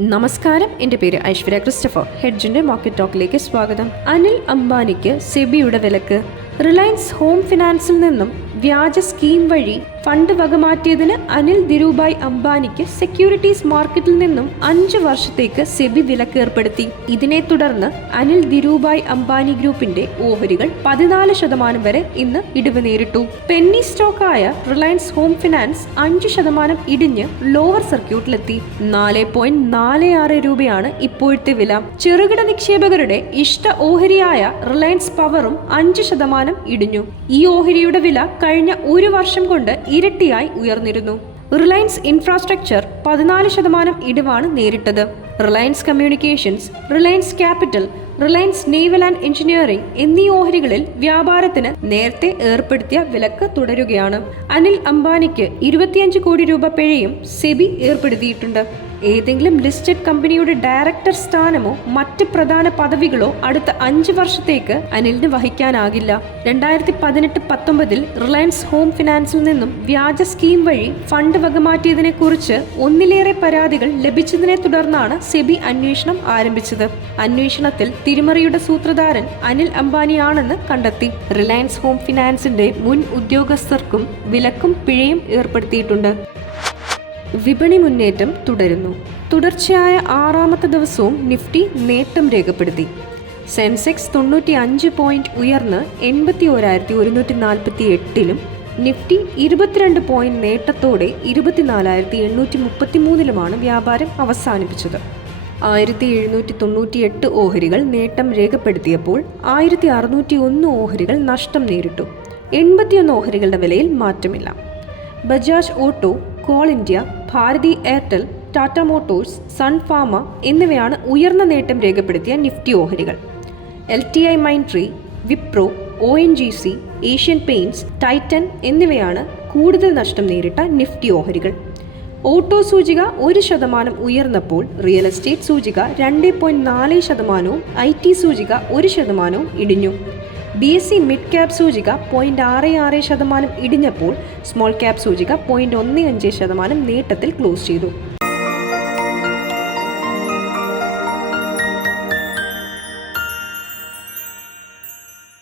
നമസ്കാരം. എന്റെ പേര് ഐശ്വര്യ ക്രിസ്റ്റഫർ. ഹെഡ്ജിന്റെ മാർക്കറ്റ് ടോക്കിലേക്ക് സ്വാഗതം. അനിൽ അംബാനിക്ക് സെബിയുടെ വിലക്ക്. റിലയൻസ് ഹോം ഫിനാൻസിൽ നിന്നും വ്യാജ സ്കീം വഴി ഫണ്ട് വകമാറ്റിയതിന് അനിൽ ധിരുഭായ് അംബാനിക്ക് സെക്യൂരിറ്റീസ് മാർക്കറ്റിൽ നിന്നും അഞ്ച് വർഷത്തേക്ക് സെബി വിലക്ക് ഏർപ്പെടുത്തി ഇതിനെ തുടർന്ന് അനിൽ ധിരുഭായ് അംബാനി ഗ്രൂപ്പിന്റെ ഓഹരികൾ പതിനാല് ശതമാനം വരെ ഇന്ന് ഇടിവ് നേരിട്ടു. പെന്നി സ്റ്റോക്കായ റിലയൻസ് ഹോം ഫിനാൻസ് അഞ്ച് ശതമാനം ഇടിഞ്ഞ് ലോവർ സർക്യൂട്ടിലെത്തി. നാല് പോയിന്റ് നാല് ആറ് രൂപയാണ് ഇപ്പോഴത്തെ വില. ചെറുകിട നിക്ഷേപകരുടെ ഇഷ്ട ഓഹരിയായ റിലയൻസ് പവറും അഞ്ച് ശതമാനം ഇടിഞ്ഞു. ഈ ഓഹരിയുടെ വില കഴിഞ്ഞ ഒരു വർഷം കൊണ്ട് ഇരട്ടിയായി ഉയർന്നിരുന്നു. റിലയൻസ് ഇൻഫ്രാസ്ട്രക്ചർ പതിനാല് ശതമാനം ഇടിവാണ് നേരിട്ടത്. Reliance Communications Reliance Capital Reliance Naval and Engineering എന്നീ ഓഹരികളിൽ വ്യാപാരത്തിന് നേരത്തെ ഏർപ്പെടുത്തിയ വിലക്ക് തുടരുകയാണ്. അനിൽ അംബാനിക്ക് ഇരുപത്തിയഞ്ച് കോടി രൂപ പിഴയും സെബി ഏർപ്പെടുത്തിയിട്ടുണ്ട്. ഏതെങ്കിലും ലിസ്റ്റഡ് കമ്പനിയുടെ ഡയറക്ടർ സ്ഥാനമോ മറ്റ് പ്രധാന പദവികളോ അടുത്ത അഞ്ച് വർഷത്തേക്ക് അനിലിന് വഹിക്കാനാകില്ല. രണ്ടായിരത്തി പതിനെട്ട് പത്തൊമ്പതിൽ റിലയൻസ് ഹോം ഫിനാൻസിൽ നിന്നും വ്യാജ സ്കീം വഴി ഫണ്ട് വകമാറ്റിയതിനെ കുറിച്ച് ഒന്നിലേറെ പരാതികൾ ലഭിച്ചതിനെ തുടർന്നാണ് സെബി അന്വേഷണം ആരംഭിച്ചത്. അന്വേഷണത്തിൽ തിരിമറിയുടെ സൂത്രധാരൻ അനിൽ അംബാനിയാണെന്ന് കണ്ടെത്തി. റിലയൻസ് ഹോം ഫിനാൻസിന്റെ മുൻ ഉദ്യോഗസ്ഥർക്കും വിലക്കും പിഴയും ഏർപ്പെടുത്തിയിട്ടുണ്ട്. വിപണി മുന്നേറ്റം തുടരുന്നു. തുടർച്ചയായ ആറാമത്തെ ദിവസവും നിഫ്റ്റി നേട്ടം രേഖപ്പെടുത്തി. സെൻസെക്സ് തൊണ്ണൂറ്റി അഞ്ച് പോയിന്റ് ഉയർന്ന് എൺപത്തി ഓരായിരത്തി ഒരുന്നൂറ്റി നാൽപ്പത്തി എട്ടിലും നിഫ്റ്റി ഇരുപത്തിരണ്ട് പോയിന്റ് നേട്ടത്തോടെ ഇരുപത്തിനാലായിരത്തി എണ്ണൂറ്റി മുപ്പത്തി മൂന്നിലുമാണ് വ്യാപാരം അവസാനിപ്പിച്ചത്. ആയിരത്തി എഴുന്നൂറ്റി തൊണ്ണൂറ്റി എട്ട് ഓഹരികൾ നേട്ടം രേഖപ്പെടുത്തിയപ്പോൾ ആയിരത്തി അറുന്നൂറ്റി ഒന്ന് ഓഹരികൾ നഷ്ടം നേരിട്ടു. എൺപത്തിയൊന്ന് ഓഹരികളുടെ വിലയിൽ മാറ്റമില്ല. Bajaj Auto Coal India Bharti Airtel Tata Motors Sun Pharma എന്നിവയാണ് ഉയർന്ന നേട്ടം രേഖപ്പെടുത്തിയ നിഫ്റ്റി ഓഹരികൾ. L T I Mindtree Wipro O N G C Asian Paints Titan എന്നിവയാണ് കൂടുതൽ നഷ്ടം നേരിട്ട നിഫ്റ്റി ഓഹരികൾ. ഓട്ടോ സൂചിക ഒരു ശതമാനം ഉയർന്നപ്പോൾ റിയൽ എസ്റ്റേറ്റ് സൂചിക രണ്ട് പോയിന്റ് നാല് ശതമാനവും ഐ ടി സൂചിക ഒരു ശതമാനവും ഇടിഞ്ഞു. B S C mid cap സൂചിക പോയിന്റ് ആറ് ആറ് ശതമാനം ഇടിഞ്ഞപ്പോൾ സ്മോൾ ക്യാപ് സൂചിക പോയിന്റ് ഒന്ന് അഞ്ച് ശതമാനം നേട്ടത്തിൽ ക്ലോസ് ചെയ്തു.